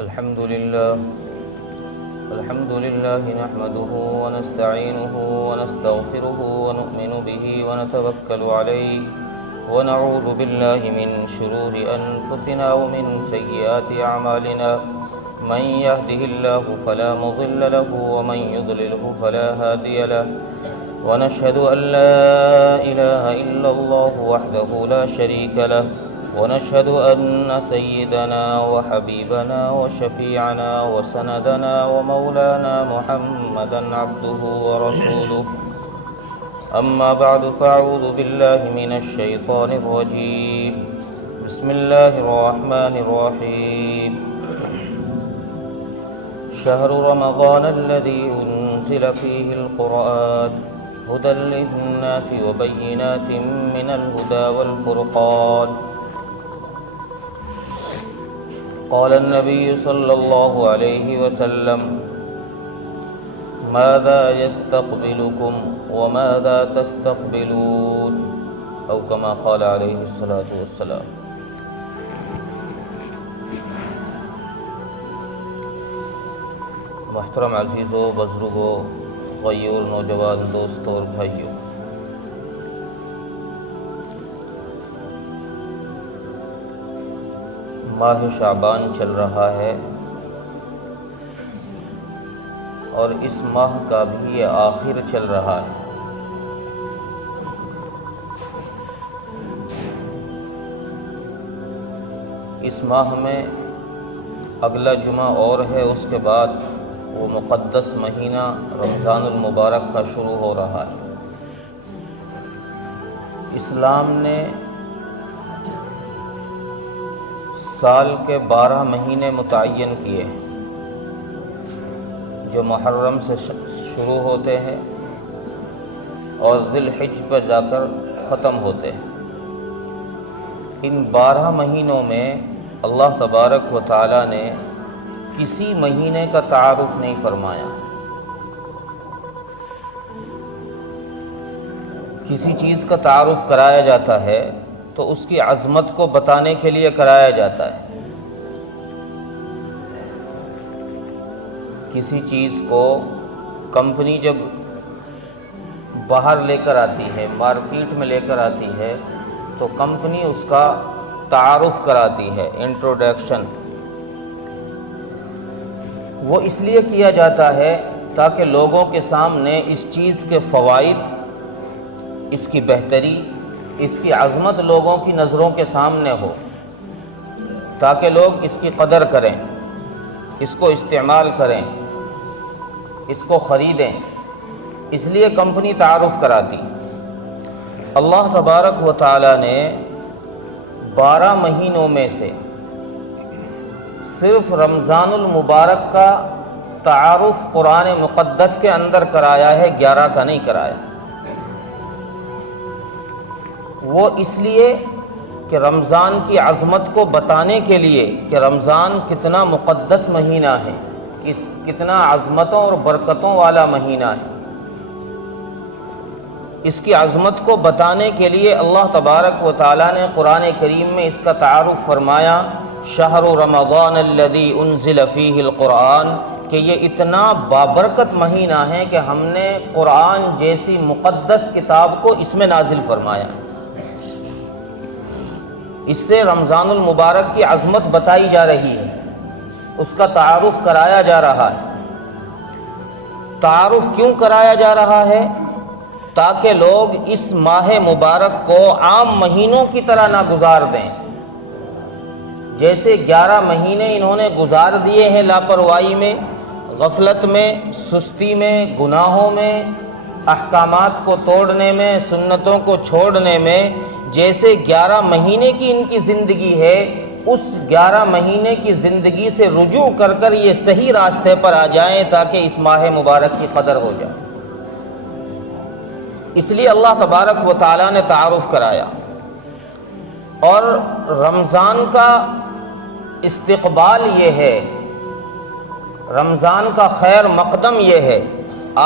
الحمد لله نحمده ونستعينه ونستغفره ونؤمن به ونتوكل عليه ونعوذ بالله من شرور أنفسنا ومن سيئات أعمالنا من يهده الله فلا مضل له ومن يضلله فلا هادي له ونشهد أن لا إله إلا الله وحده لا شريك له ونشهد أن سيدنا وحبيبنا وشفيعنا وسندنا ومولانا محمدا عبده ورسوله أما بعد فأعوذ بالله من الشيطان الرجيم بسم الله الرحمن الرحيم شهر رمضان الذي أنزل فيه القرآن هدى للناس وبينات من الهدى والفرقان قال النبي صلى الله عليه وسلم ماذا يستقبلكم وماذا تستقبلون أو كما قال عليه الصلاة والسلام۔ محترم عزیزو، بزرگو، غیور نوجوان دوستوں اور بھائیوں، ماہ شعبان چل رہا ہے اور اس ماہ کا بھی یہ آخر چل رہا ہے۔ اس ماہ میں اگلا جمعہ اور ہے، اس کے بعد وہ مقدس مہینہ رمضان المبارک کا شروع ہو رہا ہے۔ اسلام نے سال کے 12 مہینے متعین کیے ہیں جو محرم سے شروع ہوتے ہیں اور ذی الحج پر جا کر ختم ہوتے ہیں۔ ان 12 مہینوں میں اللہ تبارک و تعالی نے کسی مہینے کا تعارف نہیں فرمایا۔ کسی چیز کا تعارف کرایا جاتا ہے تو اس کی عظمت کو بتانے کے لیے کرایا جاتا ہے۔ کسی چیز کو کمپنی جب باہر لے کر آتی ہے، مارکیٹ میں لے کر آتی ہے، تو کمپنی اس کا تعارف کراتی ہے، انٹروڈکشن۔ وہ اس لیے کیا جاتا ہے تاکہ لوگوں کے سامنے اس چیز کے فوائد، اس کی بہتری، اس کی عظمت لوگوں کی نظروں کے سامنے ہو، تاکہ لوگ اس کی قدر کریں، اس کو استعمال کریں، اس کو خریدیں۔ اس لیے کمپنی تعارف کراتی۔ اللہ تبارک و تعالی نے 12 مہینوں میں سے صرف رمضان المبارک کا تعارف قرآن مقدس کے اندر کرایا ہے، 11 کا نہیں کرایا۔ وہ اس لیے کہ رمضان کی عظمت کو بتانے کے لیے کہ رمضان کتنا مقدس مہینہ ہے، کتنا عظمتوں اور برکتوں والا مہینہ ہے، اس کی عظمت کو بتانے کے لیے اللہ تبارک و تعالیٰ نے قرآن کریم میں اس کا تعارف فرمایا، شہر رمضان الذی انزل فیہ القرآن، کہ یہ اتنا بابرکت مہینہ ہے کہ ہم نے قرآن جیسی مقدس کتاب کو اس میں نازل فرمایا۔ اس سے رمضان المبارک کی عظمت بتائی جا رہی ہے، اس کا تعارف کرایا جا رہا ہے۔ تعارف کیوں کرایا جا رہا ہے؟ تاکہ لوگ اس ماہ مبارک کو عام مہینوں کی طرح نہ گزار دیں۔ جیسے 11 مہینے انہوں نے گزار دیے ہیں لاپرواہی میں، غفلت میں، سستی میں، گناہوں میں، احکامات کو توڑنے میں، سنتوں کو چھوڑنے میں، جیسے 11 مہینے کی ان کی زندگی ہے، اس 11 مہینے کی زندگی سے رجوع کر کر یہ صحیح راستے پر آ جائیں تاکہ اس ماہ مبارک کی قدر ہو جائے۔ اس لیے اللہ تبارک و تعالیٰ نے تعارف کرایا۔ اور رمضان کا استقبال یہ ہے، رمضان کا خیر مقدم یہ ہے۔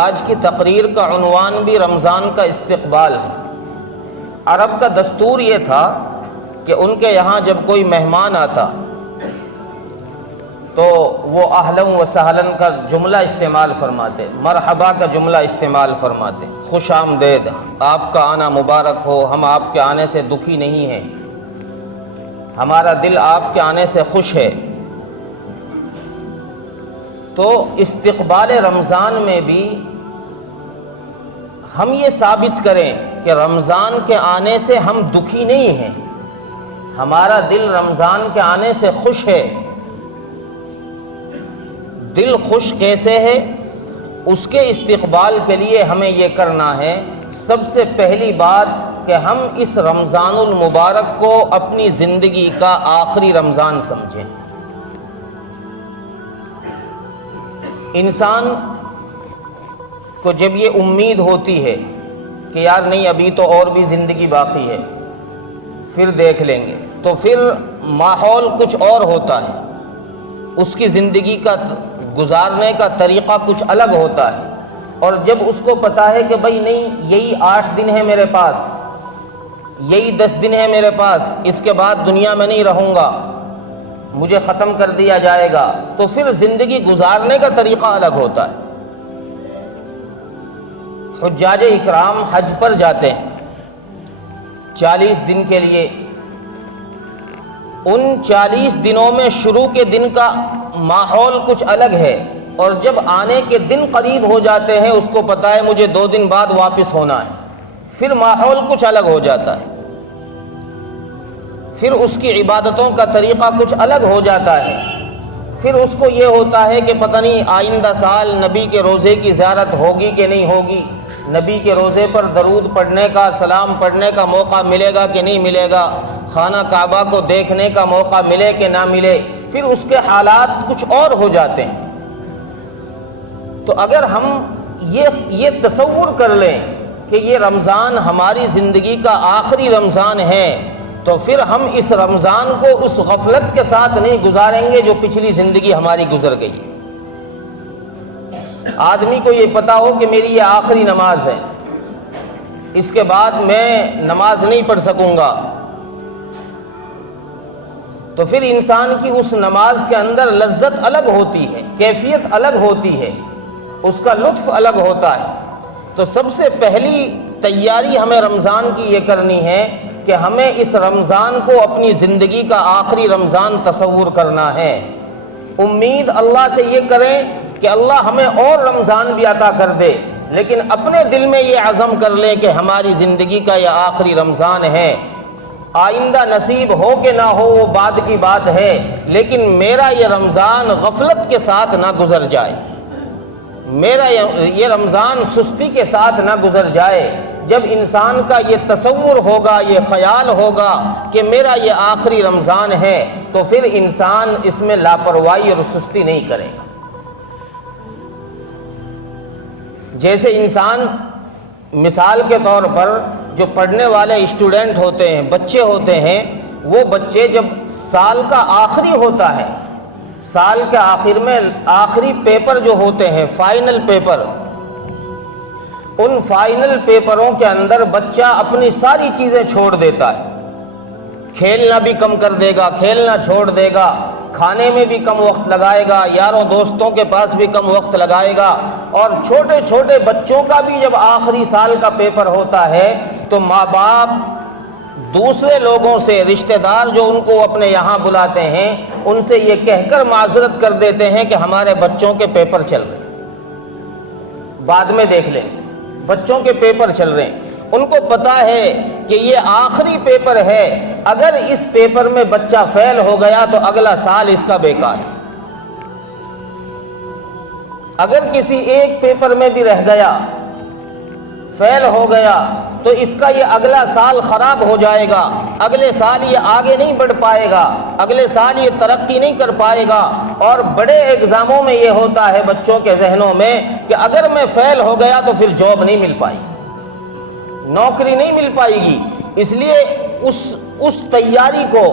آج کی تقریر کا عنوان بھی رمضان کا استقبال ہے۔ عرب کا دستور یہ تھا کہ ان کے یہاں جب کوئی مہمان آتا تو وہ اہلا و سہلا کا جملہ استعمال فرماتے، مرحبا کا جملہ استعمال فرماتے، خوش آمدید، آپ کا آنا مبارک ہو، ہم آپ کے آنے سے دکھی نہیں ہیں، ہمارا دل آپ کے آنے سے خوش ہے۔ تو استقبال رمضان میں بھی ہم یہ ثابت کریں کہ رمضان کے آنے سے ہم دکھی نہیں ہیں، ہمارا دل رمضان کے آنے سے خوش ہے۔ دل خوش کیسے ہے؟ اس کے استقبال کے لیے ہمیں یہ کرنا ہے، سب سے پہلی بات کہ ہم اس رمضان المبارک کو اپنی زندگی کا آخری رمضان سمجھیں۔ انسان کو جب یہ امید ہوتی ہے کہ یار نہیں ابھی تو اور بھی زندگی باقی ہے، پھر دیکھ لیں گے، تو پھر ماحول کچھ اور ہوتا ہے، اس کی زندگی کا گزارنے کا طریقہ کچھ الگ ہوتا ہے۔ اور جب اس کو پتا ہے کہ بھائی نہیں یہی 8 دن ہے میرے پاس، یہی 10 دن ہے میرے پاس، اس کے بعد دنیا میں نہیں رہوں گا، مجھے ختم کر دیا جائے گا، تو پھر زندگی گزارنے کا طریقہ الگ ہوتا ہے۔ حجاج اکرام حج پر جاتے ہیں 40 دن کے لیے، ان 40 دنوں میں شروع کے دن کا ماحول کچھ الگ ہے، اور جب آنے کے دن قریب ہو جاتے ہیں اس کو پتہ ہے مجھے 2 دن بعد واپس ہونا ہے، پھر ماحول کچھ الگ ہو جاتا ہے، پھر اس کی عبادتوں کا طریقہ کچھ الگ ہو جاتا ہے، پھر اس کو یہ ہوتا ہے کہ پتہ نہیں آئندہ سال نبی کے روزے کی زیارت ہوگی کہ نہیں ہوگی، نبی کے روزے پر درود پڑھنے کا، سلام پڑھنے کا موقع ملے گا کہ نہیں ملے گا، خانہ کعبہ کو دیکھنے کا موقع ملے کہ نہ ملے، پھر اس کے حالات کچھ اور ہو جاتے ہیں۔ تو اگر ہم یہ تصور کر لیں کہ یہ رمضان ہماری زندگی کا آخری رمضان ہے، تو پھر ہم اس رمضان کو اس غفلت کے ساتھ نہیں گزاریں گے جو پچھلی زندگی ہماری گزر گئی۔ آدمی کو یہ پتا ہو کہ میری یہ آخری نماز ہے، اس کے بعد میں نماز نہیں پڑھ سکوں گا، تو پھر انسان کی اس نماز کے اندر لذت الگ ہوتی ہے، کیفیت الگ ہوتی ہے، اس کا لطف الگ ہوتا ہے۔ تو سب سے پہلی تیاری ہمیں رمضان کی یہ کرنی ہے کہ ہمیں اس رمضان کو اپنی زندگی کا آخری رمضان تصور کرنا ہے۔ امید اللہ سے یہ کریں کہ اللہ ہمیں اور رمضان بھی عطا کر دے، لیکن اپنے دل میں یہ عزم کر لیں کہ ہماری زندگی کا یہ آخری رمضان ہے، آئندہ نصیب ہو کہ نہ ہو وہ بعد کی بات ہے، لیکن میرا یہ رمضان غفلت کے ساتھ نہ گزر جائے، میرا یہ رمضان سستی کے ساتھ نہ گزر جائے۔ جب انسان کا یہ تصور ہوگا، یہ خیال ہوگا کہ میرا یہ آخری رمضان ہے، تو پھر انسان اس میں لاپرواہی اور سستی نہیں کرے گا۔ جیسے انسان مثال کے طور پر جو پڑھنے والے اسٹوڈنٹ ہوتے ہیں، بچے ہوتے ہیں، وہ بچے جب سال کا آخری ہوتا ہے، سال کے آخر میں آخری پیپر جو ہوتے ہیں، فائنل پیپر، ان فائنل پیپروں کے اندر بچہ اپنی ساری چیزیں چھوڑ دیتا ہے، کھیلنا بھی کم کر دے گا، کھیلنا چھوڑ دے گا، کھانے میں بھی کم وقت لگائے گا، یاروں دوستوں کے پاس بھی کم وقت لگائے گا۔ اور چھوٹے چھوٹے بچوں کا بھی جب آخری سال کا پیپر ہوتا ہے تو ماں باپ دوسرے لوگوں سے، رشتہ دار جو ان کو اپنے یہاں بلاتے ہیں، ان سے یہ کہہ کر معذرت کر دیتے ہیں کہ ہمارے بچوں کے پیپر چل رہے ہیں، بعد میں دیکھ لیں، بچوں کے پیپر چل رہے ہیں۔ ان کو پتا ہے کہ یہ آخری پیپر ہے، اگر اس پیپر میں بچہ فیل ہو گیا تو اگلا سال اس کا بیکار ہے، اگر کسی ایک پیپر میں بھی رہ گیا، فیل ہو گیا، تو اس کا یہ اگلا سال خراب ہو جائے گا، اگلے سال یہ آگے نہیں بڑھ پائے گا، اگلے سال یہ ترقی نہیں کر پائے گا۔ اور بڑے ایگزاموں میں یہ ہوتا ہے بچوں کے ذہنوں میں کہ اگر میں فیل ہو گیا تو پھر جاب نہیں مل پائے گی، نوکری نہیں مل پائے گی۔ اس لیے اس تیاری کو،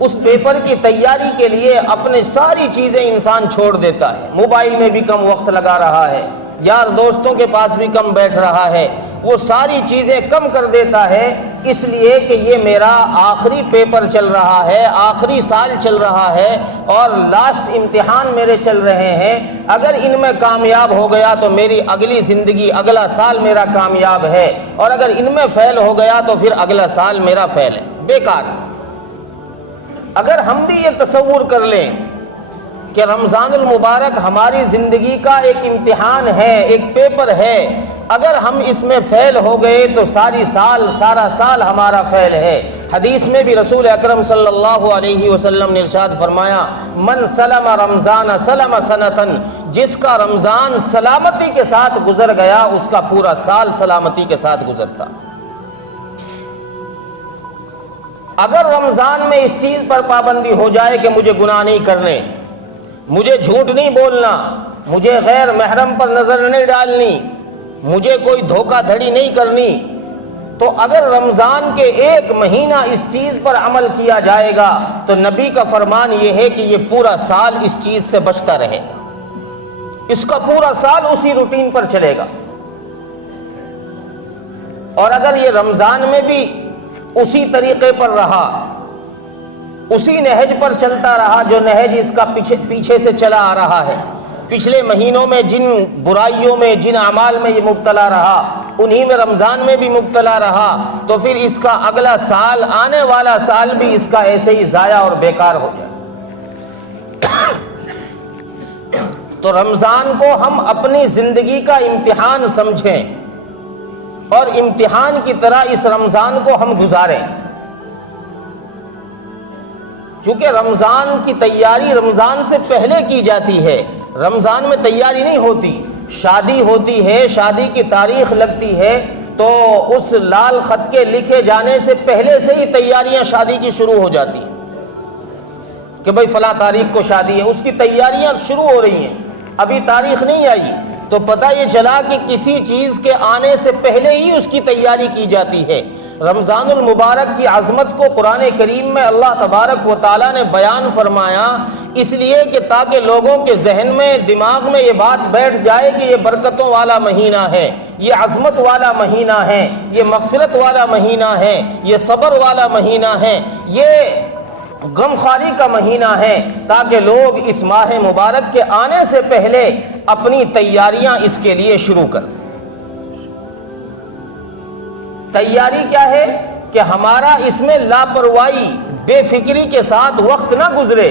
اس پیپر کی تیاری کے لیے اپنے ساری چیزیں انسان چھوڑ دیتا ہے، موبائل میں بھی کم وقت لگا رہا ہے، یار دوستوں کے پاس بھی کم بیٹھ رہا ہے، وہ ساری چیزیں کم کر دیتا ہے، اس لیے کہ یہ میرا آخری پیپر چل رہا ہے، آخری سال چل رہا ہے اور لاسٹ امتحان میرے چل رہے ہیں، اگر ان میں کامیاب ہو گیا تو میری اگلی زندگی، اگلا سال میرا کامیاب ہے، اور اگر ان میں فیل ہو گیا تو پھر اگلا سال میرا فیل ہے، بیکار۔ اگر ہم بھی یہ تصور کر لیں کہ رمضان المبارک ہماری زندگی کا ایک امتحان ہے، ایک پیپر ہے، اگر ہم اس میں فیل ہو گئے تو سارا سال ہمارا فیل ہے۔ حدیث میں بھی رسول اکرم صلی اللہ علیہ وسلم نے ارشاد فرمایا، من سلم رمضان سلم سنتن، جس کا رمضان سلامتی کے ساتھ گزر گیا اس کا پورا سال سلامتی کے ساتھ گزرتا۔ اگر رمضان میں اس چیز پر پابندی ہو جائے کہ مجھے گناہ نہیں کرنے، مجھے جھوٹ نہیں بولنا، مجھے غیر محرم پر نظر نہیں ڈالنی، مجھے کوئی دھوکہ دھڑی نہیں کرنی، تو اگر رمضان کے ایک مہینہ اس چیز پر عمل کیا جائے گا تو نبی کا فرمان یہ ہے کہ یہ پورا سال اس چیز سے بچتا رہے گا، اس کا پورا سال اسی روٹین پر چلے گا۔ اور اگر یہ رمضان میں بھی اسی طریقے پر رہا، اسی نہج پر چلتا رہا جو نہج اس کا پیچھے سے چلا آ رہا ہے، پچھلے مہینوں میں جن برائیوں میں، جن اعمال میں یہ مبتلا رہا، انہی میں رمضان میں بھی مبتلا رہا، تو پھر اس کا اگلا سال، آنے والا سال بھی اس کا ایسے ہی ضائع اور بیکار ہو جائے۔ تو رمضان کو ہم اپنی زندگی کا امتحان سمجھیں اور امتحان کی طرح اس رمضان کو ہم گزاریں۔ چونکہ رمضان کی تیاری رمضان سے پہلے کی جاتی ہے، رمضان میں تیاری نہیں ہوتی، شادی ہوتی ہے، شادی کی تاریخ لگتی ہے تو اس لال خط کے لکھے جانے سے پہلے سے ہی تیاریاں شادی کی شروع ہو جاتی ہیں کہ بھئی فلاں تاریخ کو شادی ہے، اس کی تیاریاں شروع ہو رہی ہیں، ابھی تاریخ نہیں آئی تو پتہ یہ چلا کہ کسی چیز کے آنے سے پہلے ہی اس کی تیاری کی جاتی ہے۔ رمضان المبارک کی عظمت کو قرآن کریم میں اللہ تبارک و تعالیٰ نے بیان فرمایا، اس لیے کہ تاکہ لوگوں کے ذہن میں، دماغ میں یہ بات بیٹھ جائے کہ یہ برکتوں والا مہینہ ہے، یہ عظمت والا مہینہ ہے، یہ مغفرت والا مہینہ ہے، یہ صبر والا مہینہ ہے، یہ غم خاری کا مہینہ ہے، تاکہ لوگ اس ماہ مبارک کے آنے سے پہلے اپنی تیاریاں اس کے لیے شروع کریں۔ تیاری کیا ہے کہ ہمارا اس میں لاپرواہی، بے فکری کے ساتھ وقت نہ گزرے۔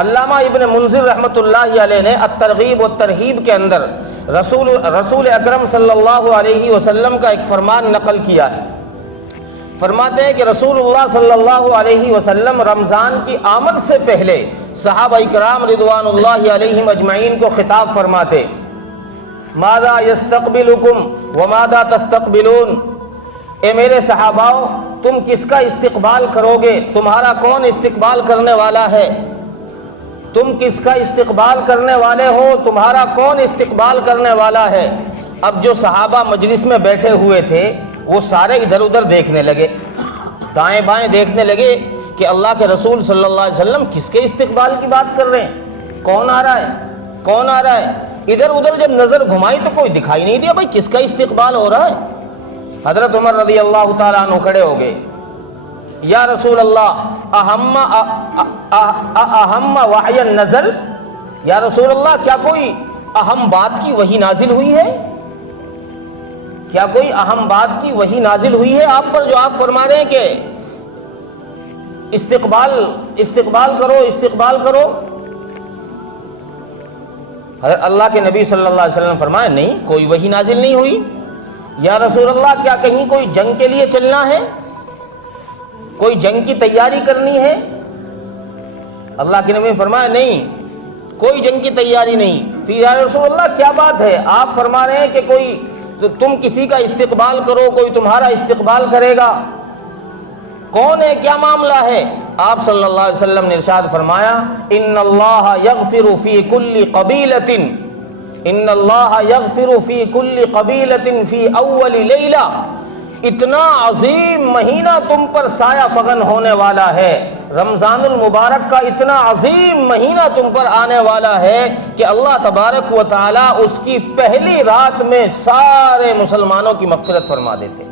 علامہ ابن منذر رحمۃ اللہ علیہ نے الترغیب والترہیب کے اندر رسول اکرم صلی اللہ علیہ وسلم کا ایک فرمان نقل کیا ہے۔ فرماتے ہیں کہ رسول اللہ صلی اللہ علیہ وسلم رمضان کی آمد سے پہلے صحابہ کرام رضوان اللہ علیہم اجمعین کو خطاب فرماتے، ماذا یستقبلکم وماذا تستقبلون، اے میرے صحاباؤ تم کس کا استقبال کرو گے، تمہارا کون استقبال کرنے والا ہے، تم کس کا استقبال کرنے والے ہو، تمہارا کون استقبال کرنے والا ہے۔ اب جو صحابہ مجلس میں بیٹھے ہوئے تھے وہ سارے ادھر ادھر دیکھنے لگے، دائیں بائیں دیکھنے لگے کہ اللہ کے رسول صلی اللہ علیہ وسلم کس کے استقبال کی بات کر رہے ہیں، کون آ رہا ہے، کون آ رہا ہے۔ ادھر ادھر جب نظر گھمائی تو کوئی دکھائی نہیں دیا، بھائی کس کا استقبال ہو رہا ہے۔ حضرت عمر رضی اللہ تعالیٰ عنہ کھڑے ہو گئے، یا رسول اللہ اہم وحی نزل، یا رسول اللہ کیا کوئی اہم بات کی وحی نازل ہوئی ہے، کیا کوئی اہم بات کی وحی نازل ہوئی ہے آپ پر، جو آپ فرما رہے ہیں کہ استقبال کرو۔ حضرت اللہ کے نبی صلی اللہ علیہ وسلم فرمائے نہیں، کوئی وحی نازل نہیں ہوئی۔ یا رسول اللہ کیا کہیں کوئی جنگ کے لیے چلنا ہے، کوئی جنگ کی تیاری کرنی ہے؟ اللہ کے نبی فرمائے نہیں، کوئی جنگ کی تیاری نہیں۔ پھر یا رسول اللہ کیا بات ہے، آپ فرما رہے ہیں کہ کوئی تم کسی کا استقبال کرو، کوئی تمہارا استقبال کرے گا، کون ہے، کیا معاملہ ہے؟ آپ صلی اللہ علیہ وسلم نے ارشاد فرمایا، ان اللہ یغفر فی کل قبیلۃ، ان اللہ یغفر فی کل قبیلۃ فی اول لیلہ، اتنا عظیم مہینہ تم پر سایہ فغن ہونے والا ہے، رمضان المبارک کا اتنا عظیم مہینہ تم پر آنے والا ہے کہ اللہ تبارک و تعالیٰ اس کی پہلی رات میں سارے مسلمانوں کی مغفرت فرما دیتے.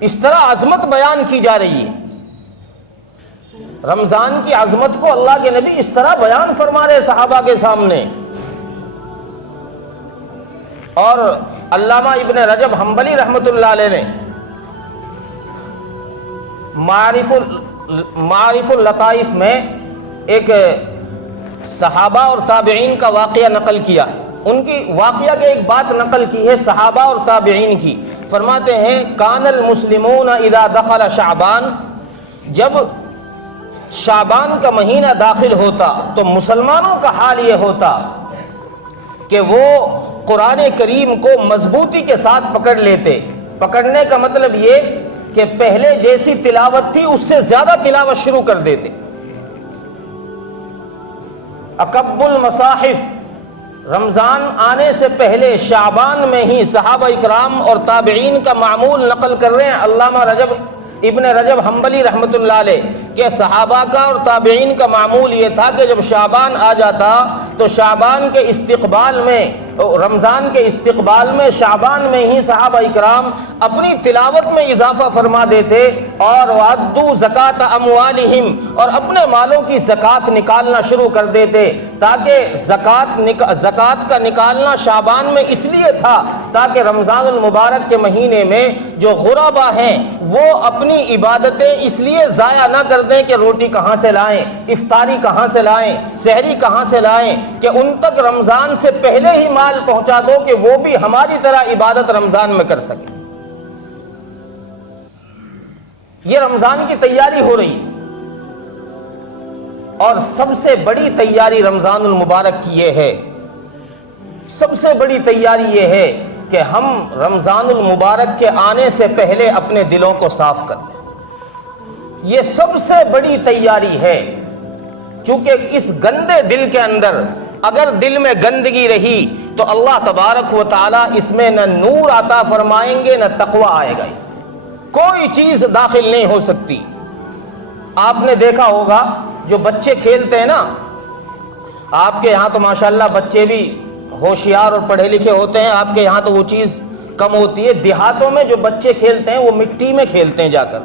اس طرح عظمت بیان کی جا رہی ہے. رمضان کی عظمت کو اللہ کے نبی اس طرح بیان فرما رہے صحابہ کے سامنے. اور علامہ ابن رجب حنبلی رحمۃ اللہ علیہ نے معارف اللطائف میں ایک صحابہ اور تابعین کا واقعہ نقل کیا ہے. ان کی واقعہ کے ایک بات نقل کی ہے صحابہ اور تابعین کی. فرماتے ہیں کان المسلمون اذا دخل شعبان، جب شعبان کا مہینہ داخل ہوتا تو مسلمانوں کا حال یہ ہوتا کہ وہ قرآن کریم کو مضبوطی کے ساتھ پکڑ لیتے. پکڑنے کا مطلب یہ کہ پہلے جیسی تلاوت تھی اس سے زیادہ تلاوت شروع کر دیتے. اکب المصاحف، رمضان آنے سے پہلے شعبان میں ہی صحابہ اکرام اور تابعین کا معمول نقل کر رہے ہیں علامہ ابن رجب حنبلی رحمۃ اللہ علیہ کہ صحابہ کا اور تابعین کا معمول یہ تھا کہ جب شعبان آ جاتا تو شعبان کے استقبال میں، رمضان کے استقبال میں شعبان میں ہی صحابہ اکرام اپنی تلاوت میں اضافہ فرما دیتے اور وَأَدُّوا زَكَاةَ أَمْوَالِهِمْ، اور اپنے مالوں کی زکوٰۃ نکالنا شروع کر دیتے. تاکہ زکوٰۃ کا نکالنا شعبان میں اس لیے تھا تاکہ رمضان المبارک کے مہینے میں جو غربا ہیں وہ اپنی عبادتیں اس لیے ضائع نہ کر دیں کہ روٹی کہاں سے لائیں، افطاری کہاں سے لائیں، سحری کہاں سے لائیں، کہ ان تک رمضان سے پہلے ہی مال پہنچا دو کہ وہ بھی ہماری طرح عبادت رمضان میں کر سکیں. یہ رمضان کی تیاری ہو رہی ہے. اور سب سے بڑی تیاری رمضان المبارک کی یہ ہے، سب سے بڑی تیاری یہ ہے کہ ہم رمضان المبارک کے آنے سے پہلے اپنے دلوں کو صاف کر لیں. یہ سب سے بڑی تیاری ہے، چونکہ اس گندے دل کے اندر اگر دل میں گندگی رہی تو اللہ تبارک و تعالیٰ اس میں نہ نور عطا فرمائیں گے نہ تقویٰ آئے گا. اس میں کوئی چیز داخل نہیں ہو سکتی. آپ نے دیکھا ہوگا جو بچے کھیلتے ہیں نا، آپ کے یہاں تو ماشاءاللہ بچے بھی ہوشیار اور پڑھے لکھے ہوتے ہیں، آپ کے یہاں تو وہ چیز کم ہوتی ہے. دیہاتوں میں جو بچے کھیلتے ہیں وہ مٹی میں کھیلتے ہیں، جا کر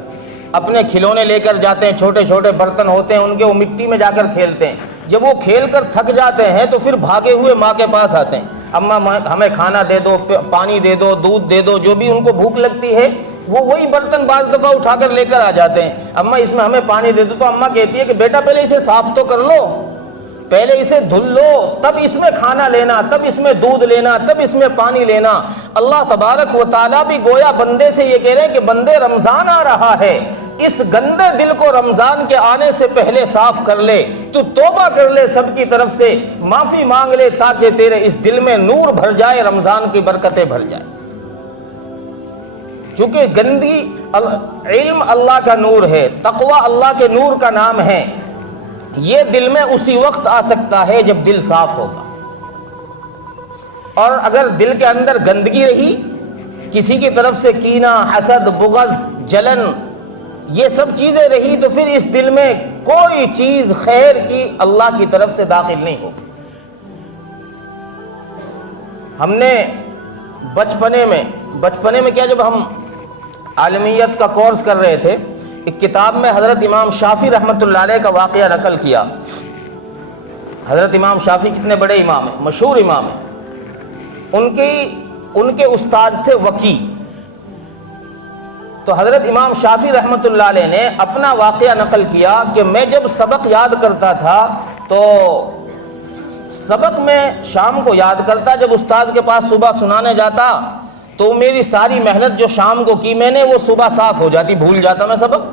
اپنے کھلونے لے کر جاتے ہیں، چھوٹے چھوٹے برتن ہوتے ہیں ان کے، وہ مٹی میں جا کر کھیلتے ہیں. جب وہ کھیل کر تھک جاتے ہیں تو پھر بھاگے ہوئے ماں کے پاس آتے ہیں، اماں ہمیں کھانا دے دو، پانی دے دو، دودھ دے دو، جو بھی ان کو بھوک لگتی ہے وہ وہی برتن بعض دفعہ اٹھا کر لے کر آ جاتے ہیں. اماں اس میں ہمیں پانی دے دو، تو اماں کہتی ہے کہ بیٹا پہلے اسے صاف تو کر لو، پہلے اسے دھل لو، تب اس میں کھانا لینا، تب اس میں دودھ لینا، تب اس میں پانی لینا. اللہ تبارک و تعالیٰ بھی گویا بندے سے یہ کہہ رہے ہیں کہ بندے رمضان آ رہا ہے، اس گندے دل کو رمضان کے آنے سے پہلے صاف کر لے، تو توبہ کر لے، سب کی طرف سے معافی مانگ لے تاکہ تیرے اس دل میں نور بھر جائے، رمضان کی برکتیں بھر جائے. چونکہ گندگی، علم اللہ کا نور ہے، تقوی اللہ کے نور کا نام ہے. یہ دل میں اسی وقت آ سکتا ہے جب دل صاف ہوگا. اور اگر دل کے اندر گندگی رہی، کسی کی طرف سے کینہ، حسد، بغض، جلن، یہ سب چیزیں رہی تو پھر اس دل میں کوئی چیز خیر کی اللہ کی طرف سے داخل نہیں ہوگی. ہم نے بچپنے میں کیا، جب ہم عالمیت کا کورس کر رہے تھے، ایک کتاب میں حضرت امام شافعی رحمۃ اللہ علیہ کا واقعہ نقل کیا. حضرت امام شافعی کتنے بڑے امام ہیں، مشہور امام ہیں. ان کے استاد تھے وکی. تو حضرت امام شافعی رحمۃ اللہ علیہ نے اپنا واقعہ نقل کیا کہ میں جب سبق یاد کرتا تھا تو سبق میں شام کو یاد کرتا، جب استاد کے پاس صبح سنانے جاتا تو میری ساری محنت جو شام کو کی میں نے وہ صبح صاف ہو جاتی، بھول جاتا میں سبق.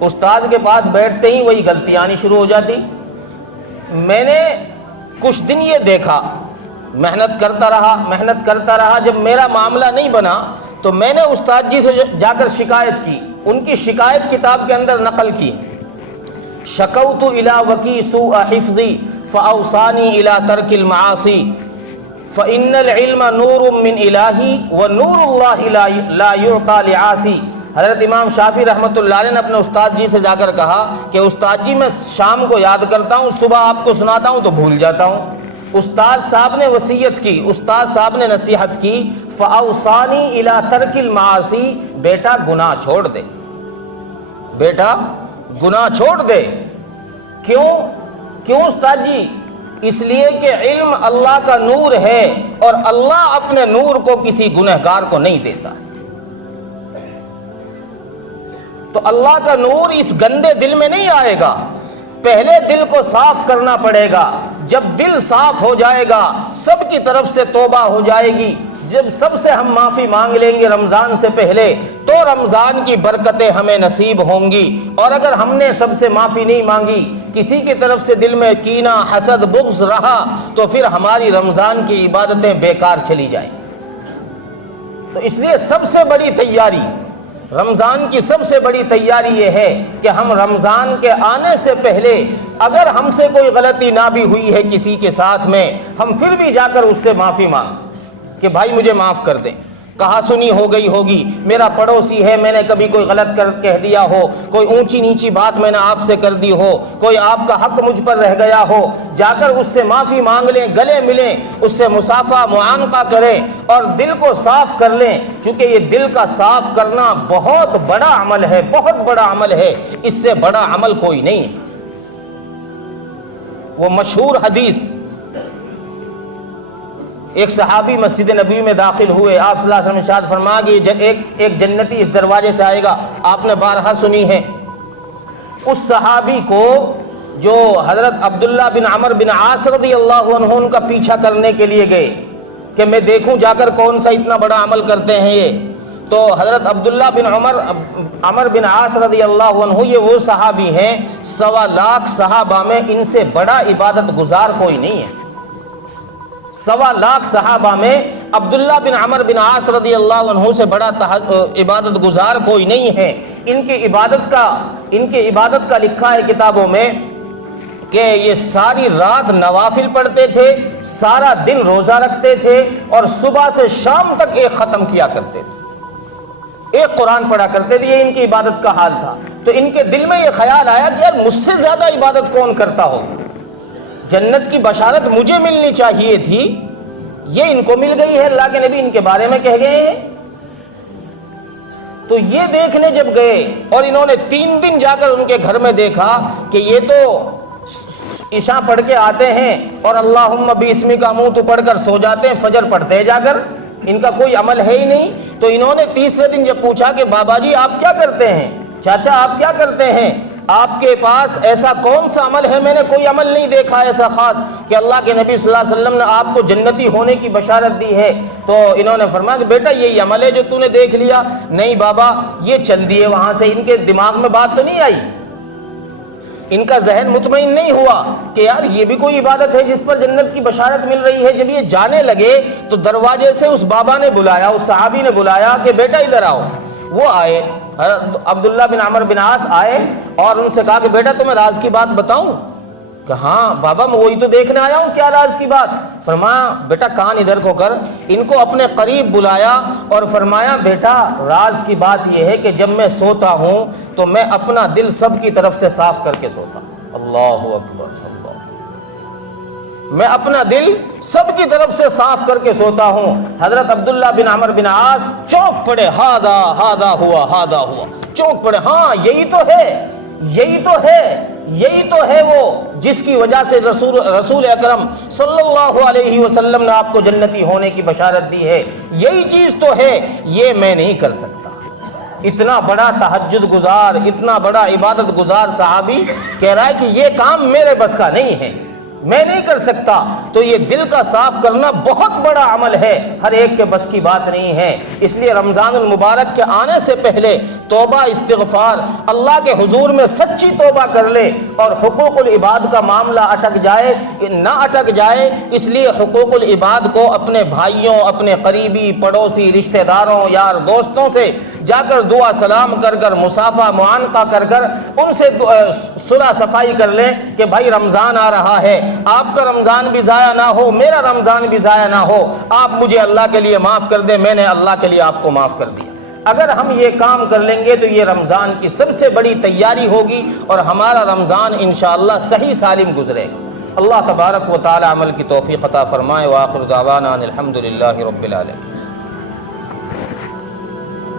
استاد کے پاس بیٹھتے ہی وہی غلطی آنی شروع ہو جاتی. میں نے کچھ دن یہ دیکھا، محنت کرتا رہا. جب میرا معاملہ نہیں بنا تو میں نے استاد جی سے جا کر شکایت کی. ان کی شکایت کتاب کے اندر نقل کی. شکوت الی وکی سوء حفظی فاوصانی الی ترک المعاصی فإن العلم نور من الہی ونور اللہ لا یعطى لعاصی. حضرت امام شافعی رحمۃ اللہ علیہ نے اپنے استاد جی سے جا کر کہا کہ استاد جی میں شام کو یاد کرتا ہوں، صبح آپ کو سناتا ہوں تو بھول جاتا ہوں۔ استاد صاحب نے وصیت کی، استاد صاحب نے نصیحت کی، فَأَوْصَانِي إِلَىٰ تَرْكِ الْمَعَاصِي، بیٹا گناہ چھوڑ دے، بیٹا گناہ چھوڑ دے۔ کیوں استاد جی؟ اس لیے کہ علم اللہ کا نور ہے اور اللہ اپنے نور کو کسی گنہگار کو نہیں دیتا۔ تو اللہ کا نور اس گندے دل میں نہیں آئے گا، پہلے دل کو صاف کرنا پڑے گا۔ جب دل صاف ہو جائے گا، سب کی طرف سے توبہ ہو جائے گی، جب سب سے ہم معافی مانگ لیں گے رمضان سے پہلے، تو رمضان کی برکتیں ہمیں نصیب ہوں گی۔ اور اگر ہم نے سب سے معافی نہیں مانگی، کسی کی طرف سے دل میں کینہ، حسد، بغض رہا، تو پھر ہماری رمضان کی عبادتیں بیکار چلی جائیں۔ تو اس لیے سب سے بڑی تیاری، رمضان کی سب سے بڑی تیاری یہ ہے کہ ہم رمضان کے آنے سے پہلے اگر ہم سے کوئی غلطی نہ بھی ہوئی ہے کسی کے ساتھ میں، ہم پھر بھی جا کر اس سے معافی مانگ کہ بھائی مجھے معاف کر دیں، کہا سنی ہو گئی ہوگی، میرا پڑوسی ہے، میں نے کبھی کوئی غلط کہہ دیا ہو، کوئی اونچی نیچی بات میں نے آپ سے کر دی ہو، کوئی آپ کا حق مجھ پر رہ گیا ہو، جا کر اس سے معافی مانگ لیں، گلے ملیں، اس سے مصافحہ معانقہ کریں اور دل کو صاف کر لیں، چونکہ یہ دل کا صاف کرنا بہت بڑا عمل ہے، بہت بڑا عمل ہے، اس سے بڑا عمل کوئی نہیں ہے۔ وہ مشہور حدیث، ایک صحابی مسجد نبوی میں داخل ہوئے، آپ صلی اللہ علیہ وسلم نے ارشاد فرمایا کہ ایک جنتی اس دروازے سے آئے گا، آپ نے بارہا سنی ہے۔ اس صحابی کو جو حضرت عبداللہ بن عمر بن عاص رضی اللہ عنہ ان کا پیچھا کرنے کے لیے گئے کہ میں دیکھوں جا کر کون سا اتنا بڑا عمل کرتے ہیں یہ، تو حضرت عبداللہ بن عمر بن عاص رضی اللہ عنہ یہ وہ صحابی ہیں، 1.25 لاکھ صحابہ میں ان سے بڑا عبادت گزار کوئی نہیں ہے۔ 1.25 لاکھ صحابہ میں عبداللہ بن عمر بن عاص رضی اللہ عنہ سے بڑا عبادت گزار کوئی نہیں ہے۔ ان کی عبادت کا لکھا ہے کتابوں میں کہ یہ ساری رات نوافل پڑھتے تھے، سارا دن روزہ رکھتے تھے اور صبح سے شام تک ایک ختم کیا کرتے تھے، ایک قرآن پڑھا کرتے تھے۔ یہ ان کی عبادت کا حال تھا۔ تو ان کے دل میں یہ خیال آیا کہ یار مجھ سے زیادہ عبادت کون کرتا ہوگا، جنت کی بشارت مجھے ملنی چاہیے تھی، یہ ان کو مل گئی ہے، اللہ کے نبی ان کے بارے میں کہہ گئے ہیں۔ تو یہ دیکھنے جب گئے اور انہوں نے 3 دن جا کر ان کے گھر میں دیکھا کہ یہ تو عشاء پڑھ کے آتے ہیں اور اللہم بسمک منہ تو پڑھ کر سو جاتے ہیں، فجر پڑھتے ہیں جا کر، ان کا کوئی عمل ہے ہی نہیں۔ تو انہوں نے تیسرے دن جب پوچھا کہ بابا جی آپ کیا کرتے ہیں، چاچا آپ کیا کرتے ہیں، آپ کے پاس ایسا کون سا عمل ہے؟ میں نے کوئی عمل نہیں دیکھا ایسا خاص کہ اللہ کے نبی صلی اللہ علیہ وسلم نے آپ کو جنتی ہونے کی بشارت دی ہے۔ تو انہوں نے فرمایا کہ بیٹا یہی عمل ہے جو تو نے دیکھ لیا؟ نہیں بابا، یہ چل دیے وہاں سے، ان کے دماغ میں بات تو نہیں آئی، ان کا ذہن مطمئن نہیں ہوا کہ یار یہ بھی کوئی عبادت ہے جس پر جنت کی بشارت مل رہی ہے۔ جب یہ جانے لگے تو دروازے سے اس بابا نے بلایا، اس صحابی نے بلایا کہ بیٹا ادھر آؤ۔ وہ آئے، عبداللہ بن عمر بن عاص آئے اور ان سے کہا کہ بیٹا تمہیں راز کی بات بتاؤں؟ کہ ہاں بابا میں وہی تو دیکھنے آیا ہوں، کیا راز کی بات؟ فرمایا بیٹا کان ادھر کو کر۔ ان کو اپنے قریب بلایا اور فرمایا بیٹا راز کی بات یہ ہے کہ جب میں سوتا ہوں تو میں اپنا دل سب کی طرف سے صاف کر کے سوتا ہوں۔ اللہ اکبر، اللہ، میں اپنا دل سب کی طرف سے صاف کر کے سوتا ہوں۔ حضرت عبداللہ بن عمر بن عاص چونک پڑے، ہادا ہوا، چونک پڑے، ہاں یہی تو ہے وہ جس کی وجہ سے رسول اکرم صلی اللہ علیہ وسلم نے آپ کو جنتی ہونے کی بشارت دی ہے، یہی چیز تو ہے، یہ میں نہیں کر سکتا۔ اتنا بڑا تہجد گزار، اتنا بڑا عبادت گزار صحابی کہہ رہا ہے کہ یہ کام میرے بس کا نہیں ہے، میں نہیں کر سکتا۔ تو یہ دل کا صاف کرنا بہت بڑا عمل ہے، ہر ایک کے بس کی بات نہیں ہے۔ اس لیے رمضان المبارک کے آنے سے پہلے توبہ استغفار، اللہ کے حضور میں سچی توبہ کر لے اور حقوق العباد کا معاملہ نہ اٹک جائے۔ اس لیے حقوق العباد کو اپنے بھائیوں، اپنے قریبی پڑوسی رشتہ داروں یار دوستوں سے جا کر دعا سلام کر کر، مصافحہ معانقہ کر کر ان سے صلح صفائی کر لیں کہ بھائی رمضان آ رہا ہے، آپ کا رمضان بھی ضائع نہ ہو، میرا رمضان بھی ضائع نہ ہو، آپ مجھے اللہ کے لیے معاف کر دیں، میں نے اللہ کے لیے آپ کو معاف کر دیا۔ اگر ہم یہ کام کر لیں گے تو یہ رمضان کی سب سے بڑی تیاری ہوگی اور ہمارا رمضان انشاءاللہ صحیح سالم گزرے گا۔ اللہ تبارک و تعالی عمل کی توفیق عطا فرمائے۔ وآخر دعوانا ان الحمد للہ رب العالمین۔